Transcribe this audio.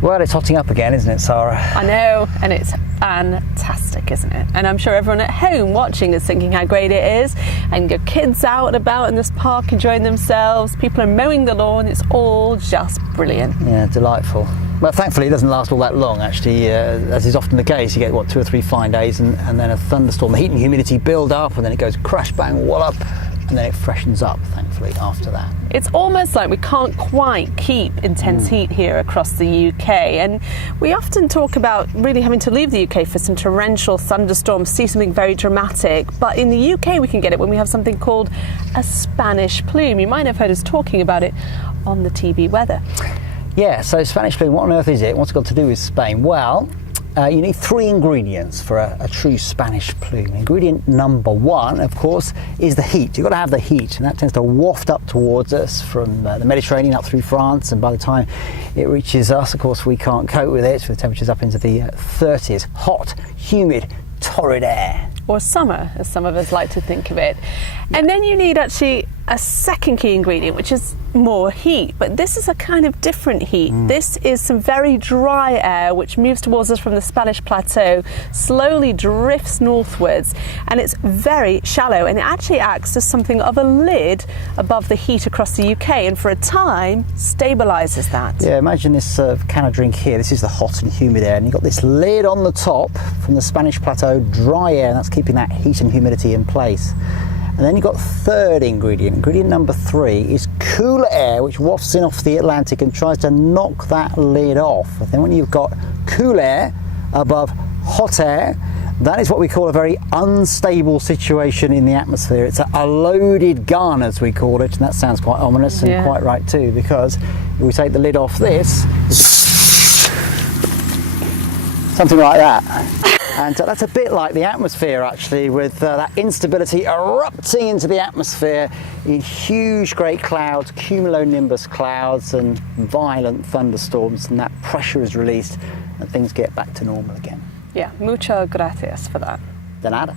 Well, it's hotting up again, isn't it, Sarah? I know, and it's fantastic, isn't it? And I'm sure everyone at home watching is thinking how great it is, and your kids out and about in this park enjoying themselves, people are mowing the lawn, it's all just brilliant. Yeah, delightful. Well, thankfully it doesn't last all that long, actually. As is often the case, you get, what, 2 or 3 fine days and then a thunderstorm. The heat and humidity build up and then it goes crash, bang, wallop, and then it freshens up, thankfully, after that. It's almost like we can't quite keep intense heat here across the UK, and we often talk about really having to leave the UK for some torrential thunderstorms, see something very dramatic, but in the UK we can get it when we have something called a Spanish plume. You might have heard us talking about it on the TV weather. Yeah, so Spanish plume, what on earth is it? What's it got to do with Spain? Well, you need 3 ingredients for a true Spanish plume. Ingredient number 1, of course, is the heat. You've got to have the heat, and that tends to waft up towards us from the Mediterranean up through France, and by the time it reaches us, of course, we can't cope with it, with temperatures up into the 30s. Hot, humid, torrid air. Or summer, as some of us like to think of it. And then you need actually a second key ingredient, which is more heat, but this is a kind of different heat. This is some very dry air which moves towards us from the Spanish plateau, slowly drifts northwards, and it's very shallow, and it actually acts as something of a lid above the heat across the UK, and for a time stabilises that. Yeah, imagine this can of drink here. This is the hot and humid air, and you've got this lid on the top from the Spanish plateau, dry air, and that's keeping that heat and humidity in place. And then you've got third ingredient. Ingredient number 3 is cooler air, which wafts in off the Atlantic and tries to knock that lid off. And then when you've got cool air above hot air, that is what we call a very unstable situation in the atmosphere. It's a loaded gun, as we call it, and that sounds quite ominous and quite right too, because if we take the lid off this, something like that. And that's a bit like the atmosphere, actually, with that instability erupting into the atmosphere in huge great clouds, cumulonimbus clouds, and violent thunderstorms, and that pressure is released and things get back to normal again. Yeah, muchas gracias for that. De nada.